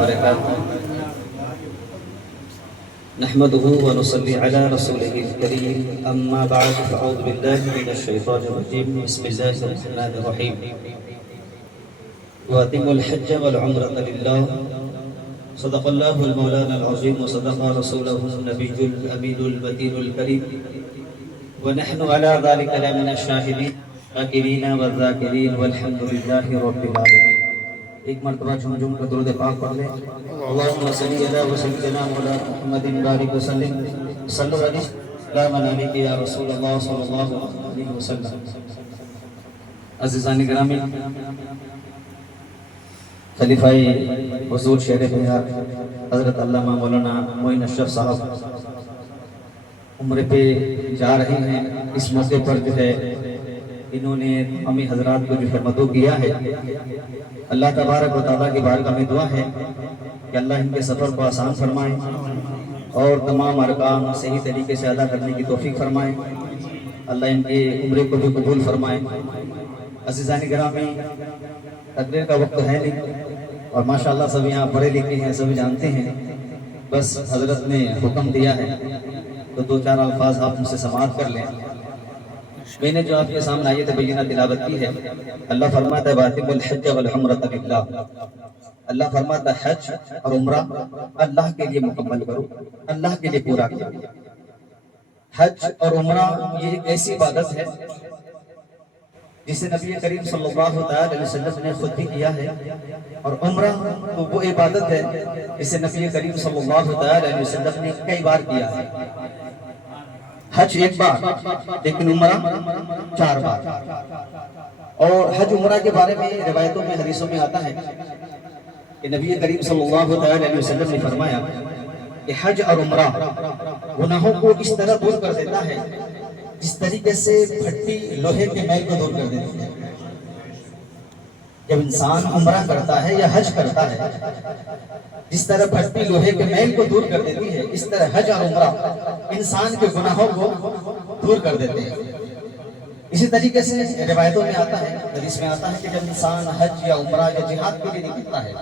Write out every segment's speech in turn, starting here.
وبركاته نحمده ونصلي على رسوله الكريم أما بعد فأعوذ بالله من الشيطان الرجيم بسم الله الرحمن الرحيم وأتموا الحج والعمرة لله صدق الله المولانا العظيم وصدق رسوله النبي الأمين المتين الكريم ونحن على ذلك لمن الشاهدين الشاكرين والذاكرين والحمد لله رب العالمين. ایک مرتبہ جھوم کر درود پاک پڑھ لیں. اللهم صل على سيدنا مولانا محمد بارك وسلم صلوا عليه سلام نبی یا رسول اللہ صلی اللہ علیہ وسلم. عزیزان گرامی، خلیفہ حضور شہر بہار حضرت علامہ مولانا معین اشرف صاحب عمرے پہ جا رہے ہیں. اس موقع پر جو ہے انہوں نے ہمیں حضرات کو جو ہے مدعو کیا ہے. اللہ تبارک و تعالیٰ کی بارگاہ میں دعا ہے کہ اللہ ان کے سفر کو آسان فرمائے اور تمام ارکان صحیح طریقے سے ادا کرنے کی توفیق فرمائے. اللہ ان کے عمرے کو بھی قبول فرمائے. عزیزان گرامی، تقریر کا وقت ہے نہیں اور ماشاءاللہ سب یہاں پڑھے لکھے ہیں، سب جانتے ہیں. بس حضرت نے حکم دیا ہے تو دو چار الفاظ آپ مجھ سے سماعت کر لیں. میں نے جو آپ کے سامنے آیت بینہ تلاوت کی ہے، اللہ فرماتا ہے وَأَتِمُّوا الْحَجَّ وَالْعُمْرَةَ لِلَّهِ. اللہ فرماتا ہے حج اور عمرہ اللہ کے لیے مکمل کرو، اللہ کے لیے پورا کرو. حج اور عمرہ یہ ایک ایسی عبادت ہے جسے نبی کریم صلی اللہ علیہ وسلم نے خود بھی کیا ہے، اور عمرہ تو وہ عبادت ہے جسے نبی کریم صلی اللہ علیہ وسلم نے کئی بار کیا ہے. حج ایک بار لیکن عمرہ 4 بار. اور حج عمرہ کے بارے میں روایتوں میں حدیثوں میں آتا ہے کہ نبی کریم صلی اللہ علیہ وسلم نے فرمایا کہ حج اور عمرہ گناہوں کو اس طرح دور کر دیتا ہے جس طریقے سے پھٹی لوہے کے میل کو دور کر دیتی ہے. جب انسان عمرہ کرتا ہے یا حج کرتا ہے، جس طرح پھٹی لوہے کے میل کو دور کر دیتی ہے، اس طرح حج اور عمرہ انسان کے گناہوں کو دور کر دیتے ہیں. اسی طریقے سے روایتوں میں آتا ہے، حدیث میں آتا ہے کہ جب انسان حج یا عمرہ یا جہاد کے لیے نکلتا ہے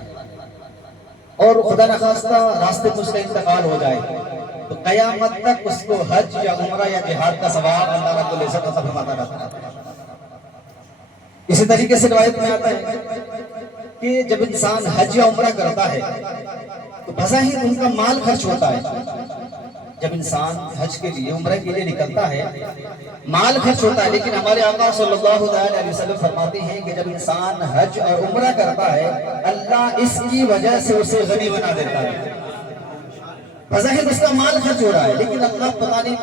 اور خدا نخواستہ راستے میں اس کا انتقال ہو جائے تو قیامت تک اس کو حج یا عمرہ یا جہاد کا ثواب اللہ رب العزت عطا فرماتا رہتا ہے. اسی طریقے سے روایت میں آتا ہے کہ جب انسان حج یا عمرہ کرتا ہے تو بظاہر ان کا مال خرچ ہوتا ہے. جب انسان حج کے لیے عمرہ کے لیے نکلتا ہے مال خرچ ہوتا ہے، لیکن ہمارے آقا صلی اللہ علیہ وسلم فرماتے ہیں کہ جب انسان حج اور عمرہ کرتا ہے اللہ اس کی وجہ سے اسے غنی بنا دیتا ہے. بظاہر اس کا مال خرچ ہو رہا ہے لیکن اللہ پتہ نہیں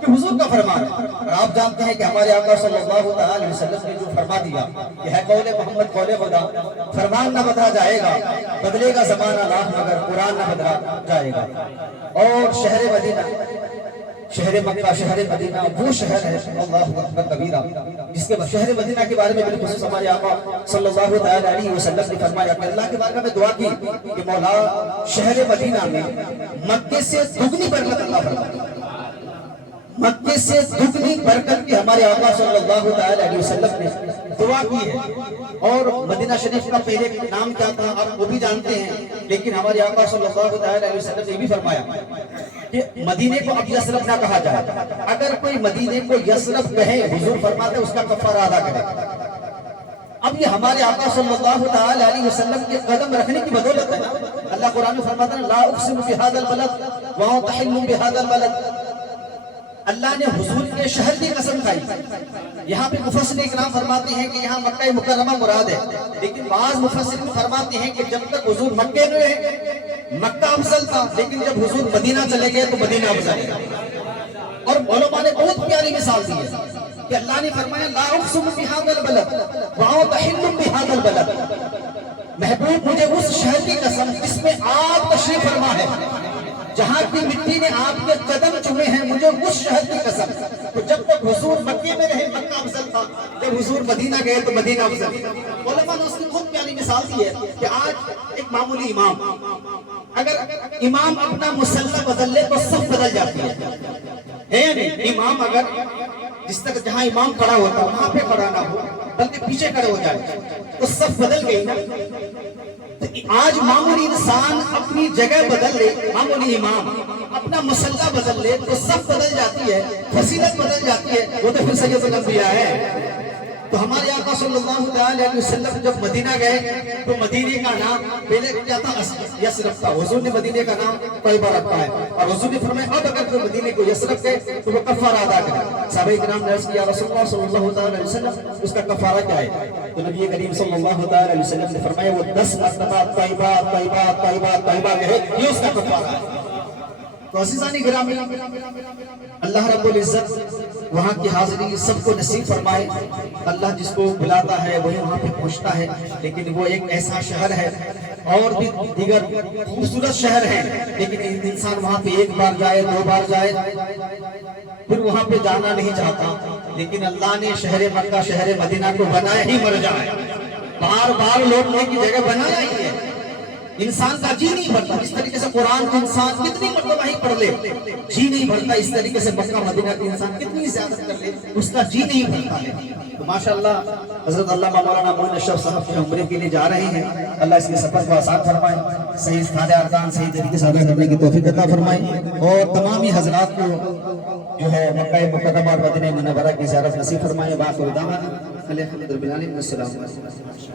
کہ حضور کا فرمان ہے. اور آپ جانتے ہیں کہ ہمارے آقا صلی اللہ علیہ وسلم نے جو فرما دیا کہ ہے قول محمد قول خدا، فرمان نہ بدلا جائے گا، بدلے گا زمانہ لاکھ مگر قرآن نہ بدلا جائے گا. اور شہر مدینہ، شہر مکہ، شہر مدینہ وہ شہر ہے اللہ اکبر کبیرہ جس کے شہر مدینہ کے بارے میں بالخصوص ہمارے آقا صلی اللہ علیہ وسلم نے فرمایا کہ اللہ کے بارے میں دعا کی کہ مولا شہر مدینہ میں مکے سے دگنی برکت اللہ فرمائے. مکے سے دگنی برکت کی ہمارے آقا صلی اللہ علیہ وسلم نے دعا کی ہے. اور مدینہ شریف کا پہلے نام کیا تھا آپ وہ بھی جانتے ہیں، لیکن ہمارے آقا صلی اللہ علیہ وسلم نے بھی فرمایا کہ مدینے کو اب یثرب نہ کہا جائے. اگر کوئی مدینے کو یثرب کہے حضور فرماتے اس کا کفارہ ادا کرے. اب یہ ہمارے آقا صلی اللہ علیہ وسلم کے قدم رکھنے کی بدولت ہے نا. اللہ قرآن میں فرماتا ہے لا اقسم بهذا البلد وانت حل بهذا البلد. اللہ نے حضور کے شہر کی قسم کھائی. یہاں پہ مفسرین اکرام فرماتے ہیں کہ یہاں مکہ مکرمہ مراد ہے، لیکن بعض مفسرین فرماتے ہیں کہ جب تک حضور مکے میں رہے مکہ افضل تھا، لیکن جب حضور مدینہ چلے گئے تو مدینہ افضل ہے. اور علماء نے بہت پیاری مثال دی ہے کہ اللہ نے فرمایا لا اقسم بهذا البلد وانت حل بهذا البلد. محبوب مجھے اس شہر کی قسم جس میں آپ تشریف فرما ہے، جہاں کی مٹی نے آپ کے قدم چومے ہیں، مجھے اس شہر کی قسم. تو جب تک حضور مکے میں رہے مکہ افضل تھا، جب حضور مدینہ گئے تو مدینہ افضل. علماء نے اس کی خود پیاری مثال دی ہے کہ آج ایک معمولی امام اگر امام اپنا مسلح بدل لے تو صف بدل جاتی ہے یا نہیں؟ امام اگر جس طرح جہاں امام کھڑا ہوتا وہاں پہ کھڑا نہ ہو بلکہ پیچھے کھڑے ہو جائے تو صف بدل گئی نا. تو آج معمولی انسان اپنی جگہ بدل لے، معمولی امام اپنا مسلح بدل لے تو سب بدل جاتی ہے، فضیلت بدل جاتی ہے، وہ تو پھر سید الانبیاء ہے۔ تو ہمارے آقا صلی اللہ علیہ وسلم جب مدینہ گئے تو مدینے کا نام پہلے کیا تھا؟ یثرب تھا۔ حضور نے مدینے کا نام طیبہ رکھا ہے، اور حضور نے فرمایا اب اگر کوئی مدینے کو یثرب گئے تو وہ کفارہ ادا کرے۔ صحابہ کرام نے عرض کیا رسول اللہ صلی اللہ علیہ وسلم اس کا کفارہ کیا ہے؟ تو نبی کریم صلی اللہ علیہ وسلم نے فرمایا وہ 10 مرتبہ طیبہ طیبہ طیبہ طیبہ کہے، یہ اس کا کفارہ ہے۔ تو عزیزانی گرامی، اللہ رب العزت وہاں کی حاضری سب کو نصیب فرمائے۔ اللہ جس کو بلاتا ہے وہی وہاں پہ پہنچتا ہے، لیکن وہ ایک ایسا شہر ہے، اور بھی دیگر خوبصورت شہر ہے، لیکن انسان وہاں پہ ایک بار جائے، 2 بار جائے، پھر وہاں پہ جانا نہیں چاہتا۔ لیکن اللہ نے شہر مکہ شہر مدینہ کو بنایا ہی مر جائے، بار بار لوٹنے کی جگہ بنایا ہی ہے۔ انسان کا جی نہیں بھرتا اس طریقے سے قرآن کو انسان کتنی مرتبہ ہی پڑھ لے، جی نہیں بھرتا اس طریقے سے مکہ مدینہ کے انسان کتنی زیادت کر لے، اس کا جی نہیں بھرتا ہے۔ تو ماشاءاللہ حضرت علامہ مولانا معین اشرف صاحب کے عمرے کے لیے جا رہے ہیں، اللہ اس کے سفر کو آسان فرمائے، صحیح استعداد ارکان صحیح طریقے سے ادا کرنے کی توفیق عطا فرمائے، اور تمام ہی حضرات کو جو ہے مکہ مکرمہ اور مدینہ منورہ کی زیارت نصیب فرمائے۔ باقی دعوانا الحمد للہ، السلام علیکم۔